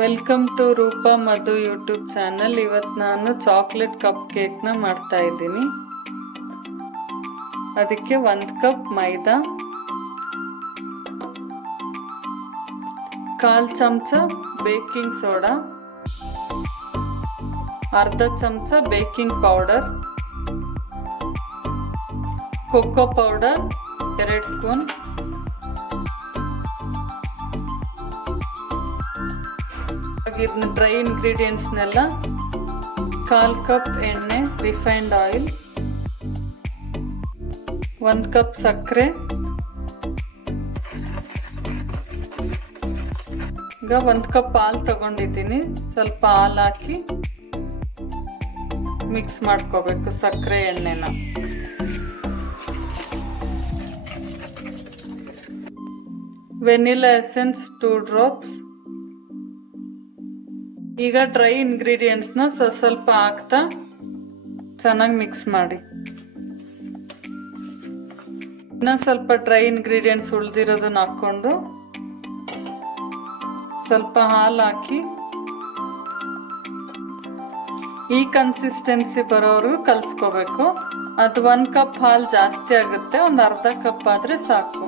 Welcome to Roopa Madhu YouTube channel. ಇವತ್ತು ನಾನು chocolate cup ಕೇಕ್ನ ಮಾಡ್ತಾ ಇದ್ದೀನಿ. ಅದಕ್ಕೆ 1 ಕಪ್ ಮೈದಾ, 1/4 ಚಮಚ ಬೇಕಿಂಗ್ ಸೋಡಾ, ಅರ್ಧ ಚಮಚ baking powder, cocoa powder 2 spoon, dry ಇಂಗ್ರೀಡಿಯೆಂಟ್ಸ್ನೆಲ್ಲ 1/4 ಕಪ್ ಎಣ್ಣೆ ರಿಫೈನ್ಡ್ ಆಯಿಲ್, 1 ಕಪ್ ಸಕ್ಕರೆ, ಈಗ 1 ಕಪ್ ಹಾಲು ತಗೊಂಡಿದ್ದೀನಿ. ಸ್ವಲ್ಪ ಹಾಲು ಹಾಕಿ ಮಿಕ್ಸ್ ಮಾಡ್ಕೋಬೇಕು ಸಕ್ಕರೆ ಎಣ್ಣೆನ. Vanilla essence 2 drops. ಈಗ ಡ್ರೈ ಇಂಗ್ರೀಡಿಯೆಂಟ್ಸ್ನ ಸ್ವಲ್ಪ ಹಾಕ್ತಾ ಚೆನ್ನಾಗಿ ಮಿಕ್ಸ್ ಮಾಡಿ. ಇನ್ನೊಂದು ಸ್ವಲ್ಪ ಡ್ರೈ ಇಂಗ್ರೀಡಿಯೆಂಟ್ಸ್ ಉಳಿದಿರೋದನ್ನ ಹಾಕ್ಕೊಂಡು ಸ್ವಲ್ಪ ಹಾಲು ಹಾಕಿ ಈ ಕನ್ಸಿಸ್ಟೆನ್ಸಿ ಬರೋವರೆಗೂ ಕಲಿಸ್ಕೋಬೇಕು. ಅದು 1 ಕಪ್ ಹಾಲು ಜಾಸ್ತಿ ಆಗುತ್ತೆ, ಒಂದು ಅರ್ಧ ಕಪ್ ಆದರೆ ಸಾಕು.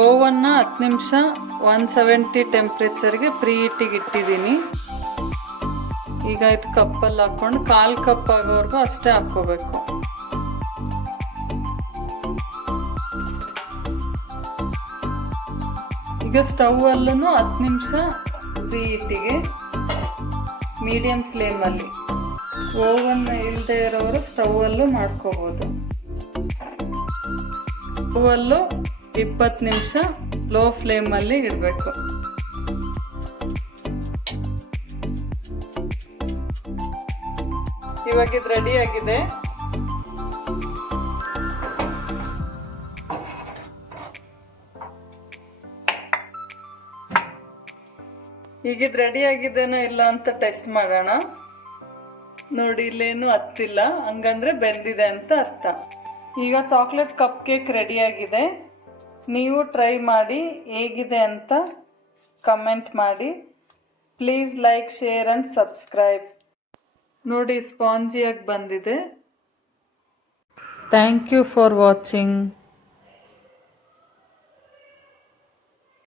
ಓವನ್ನ 10 ನಿಮಿಷ 170 ಟೆಂಪ್ರೇಚರ್ಗೆ ಪ್ರೀ ಹೀಟಿಗೆ ಇಟ್ಟಿದ್ದೀನಿ. ಈಗ ಇದು ಕಪ್ಪಲ್ಲಿ ಹಾಕ್ಕೊಂಡು 1/4 ಕಪ್ ಆಗೋವರೆಗೂ ಅಷ್ಟೇ ಹಾಕ್ಕೋಬೇಕು. ಈಗ ಸ್ಟೌವಲ್ಲೂ 10 ನಿಮಿಷ ಪ್ರೀ ಹೀಟಿಗೆ ಮೀಡಿಯಂ ಫ್ಲೇಮಲ್ಲಿ, ಓವನ್ ಇಲ್ಲದೆ ಇರೋರು ಸ್ಟೌವಲ್ಲೂ ಮಾಡ್ಕೋಬೋದು. ಸ್ಟೌವಲ್ಲೂ 20 ನಿಮಿಷ ಲೋ ಫ್ಲೇಮಲ್ಲಿ ಇಡಬೇಕು. ಇವಾಗ ಇದು ರೆಡಿ ಆಗಿದೆ. ಈಗ ಇದು ರೆಡಿ ಆಗಿದೆನೋ ಇಲ್ಲ ಅಂತ ಟೆಸ್ಟ್ ಮಾಡೋಣ. ನೋಡಿ, ಇಲ್ಲೇನು ಹತ್ತಿಲ್ಲ, ಹಂಗಂದ್ರೆ ಬೆಂದಿದೆ ಅಂತ ಅರ್ಥ. ಈಗ ಚಾಕ್ಲೇಟ್ ಕಪ್ ಕೇಕ್ ರೆಡಿ ಆಗಿದೆ. ನೀವು ಟ್ರೈ ಮಾಡಿ ಹೇಗಿದೆ ಅಂತ ಕಮೆಂಟ್ ಮಾಡಿ. Please like, share and subscribe. ನೋಡಿ, ಸ್ಪಾಂಜಿಯಾಗಿ ಬಂದಿದೆ. Thank you for watching.